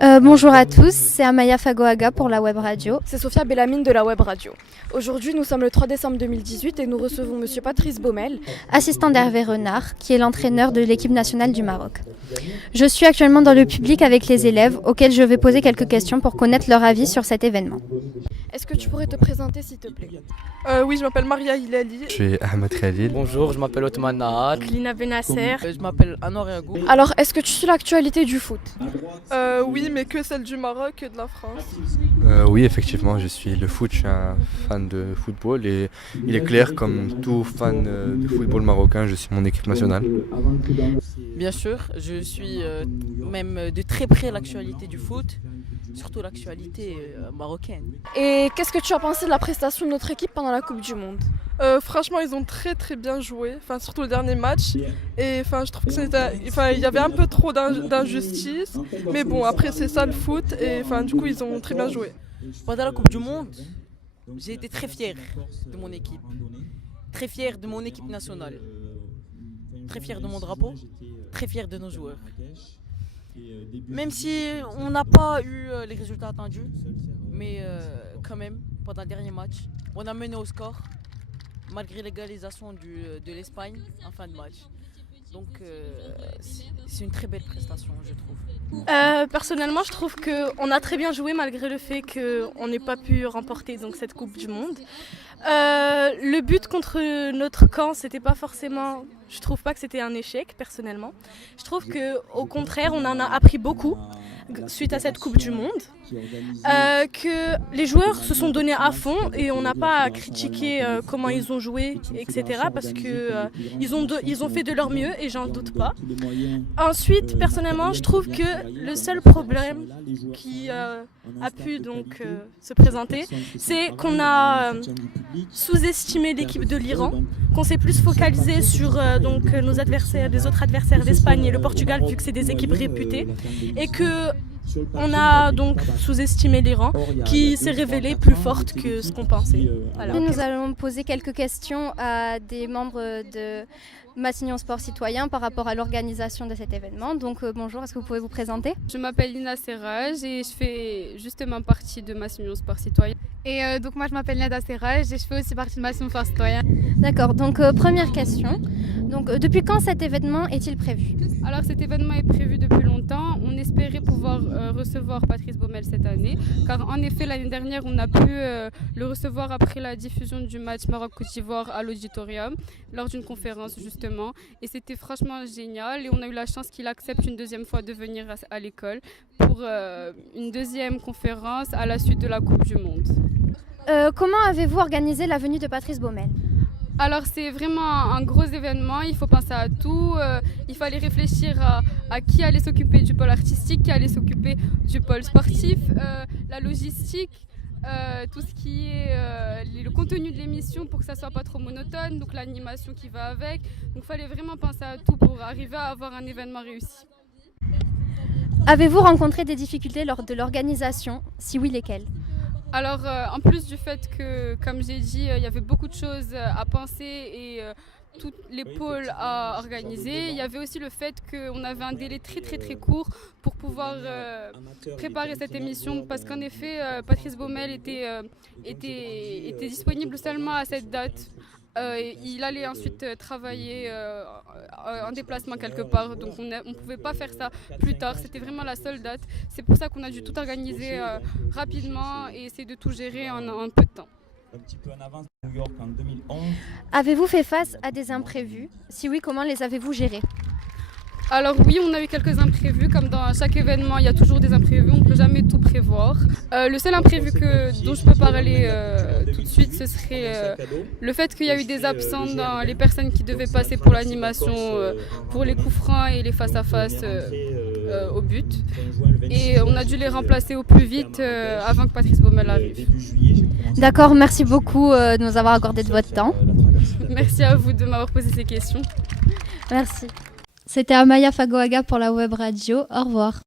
Bonjour à tous, c'est Amaya Fagoaga pour la web radio. C'est Sophia Bellamine de la web radio. Aujourd'hui, nous sommes le 3 décembre 2018 et nous recevons Monsieur Patrice Baumel, Assistant d'Hervé Renard, qui est l'entraîneur de l'équipe nationale du Maroc. Je suis actuellement dans le public avec les élèves, auxquels je vais poser quelques questions pour connaître leur avis sur cet événement. Est-ce que tu pourrais te présenter s'il te plaît? Oui, je m'appelle Maria Hilali. Je suis Ahmed Khalil. Bonjour, je m'appelle Othman Nahat. Lina Benasser. Je m'appelle Anor Yagou. Alors, est-ce que tu suis l'actualité du foot? Oui, mais que celle du Maroc et de la France. Oui, effectivement, je suis le foot, je suis un fan de football et il est clair, comme tout fan de football marocain, je suis mon équipe nationale. Bien sûr, je suis même de très près l'actualité du foot, surtout l'actualité marocaine. Et qu'est-ce que tu as pensé de la prestation de notre équipe pendant la Coupe du Monde? Franchement, ils ont très bien joué, surtout le dernier match. Et je trouve que il y avait un peu trop d'injustice. Mais bon, après c'est ça le foot et du coup ils ont très bien joué. Pendant la Coupe du Monde, j'ai été très fier de mon équipe, très fier de mon équipe nationale, très fier de mon drapeau, très fier de nos joueurs. Même si on n'a pas eu les résultats attendus, mais quand même, pendant le dernier match, on a mené au score, malgré l'égalisation de l'Espagne en fin de match. Donc c'est une très belle prestation, je trouve. Personnellement, je trouve qu'on a très bien joué malgré le fait qu'on n'ait pas pu remporter donc, cette Coupe du Monde. Le but contre notre camp, c'était pas forcément... Je trouve pas que c'était un échec, personnellement. Je trouve qu'au contraire, on en a appris beaucoup suite à cette Coupe du Monde. Que les joueurs se sont donnés à fond et on n'a pas à critiquer comment ils ont joué, etc. Parce qu'ils ont fait de leur mieux et j'en doute pas. Ensuite, personnellement, je trouve que le seul problème qui a pu donc se présenter, c'est qu'on a sous-estimé l'équipe de l'Iran, qu'on s'est plus focalisé sur donc, nos adversaires, les autres adversaires d'Espagne et le Portugal, vu que c'est des équipes réputées, et que on a donc sous-estimé l'Iran, qui s'est révélée plus forte que ce qu'on pensait. Voilà. Nous allons poser quelques questions à des membres de Matignon Sport Citoyen par rapport à l'organisation de cet événement. Donc bonjour, est-ce que vous pouvez vous présenter? Je m'appelle Lina Serraj et je fais justement partie de Matignon Sport Citoyen. Et donc moi je m'appelle Nada Serraj et je fais aussi partie de Matignon Sport Citoyen. D'accord, donc première question. Donc depuis quand cet événement est-il prévu? Alors cet événement est prévu depuis longtemps. On espérait pouvoir recevoir Patrice Baumel cette année, car en effet l'année dernière on a pu le recevoir après la diffusion du match Maroc-Côte d'Ivoire à l'auditorium lors d'une conférence justement, et c'était franchement génial et on a eu la chance qu'il accepte une deuxième fois de venir à l'école pour une deuxième conférence à la suite de la Coupe du Monde. Comment avez-vous organisé la venue de Patrice Baumel? Alors c'est vraiment un gros événement, il faut penser à tout, il fallait réfléchir à qui allait s'occuper du pôle artistique, qui allait s'occuper du pôle sportif, la logistique, tout ce qui est le contenu de l'émission pour que ça soit pas trop monotone, donc l'animation qui va avec, donc il fallait vraiment penser à tout pour arriver à avoir un événement réussi. Avez-vous rencontré des difficultés lors de l'organisation? Si oui, lesquelles? Alors, en plus du fait que, comme j'ai dit, il y avait beaucoup de choses à penser et tous les pôles à organiser, il y avait aussi le fait qu'on avait un délai très court pour pouvoir préparer cette émission, parce qu'en effet, Patrice Baumel était disponible seulement à cette date. Il allait ensuite travailler en déplacement quelque part, donc on ne pouvait pas faire ça plus tard, c'était vraiment la seule date. C'est pour ça qu'on a dû tout organiser rapidement et essayer de tout gérer en peu de temps. Un petit peu en avance de New York en 2011. Avez-vous fait face à des imprévus? Si oui, comment les avez-vous gérés? Alors oui, on a eu quelques imprévus, comme dans chaque événement, il y a toujours des imprévus, on ne peut jamais tout prévoir. Le seul imprévu dont je peux parler tout de suite, ce serait le fait qu'il y a eu des absents dans les personnes qui devaient passer pour l'animation, pour les coups francs et les face-à-face au but. Et on a dû les remplacer au plus vite avant que Patrice Baumel arrive. D'accord, merci beaucoup de nous avoir accordé de votre temps. Merci à vous de m'avoir posé ces questions. Merci. C'était Amaya Fagoaga pour la web radio. Au revoir.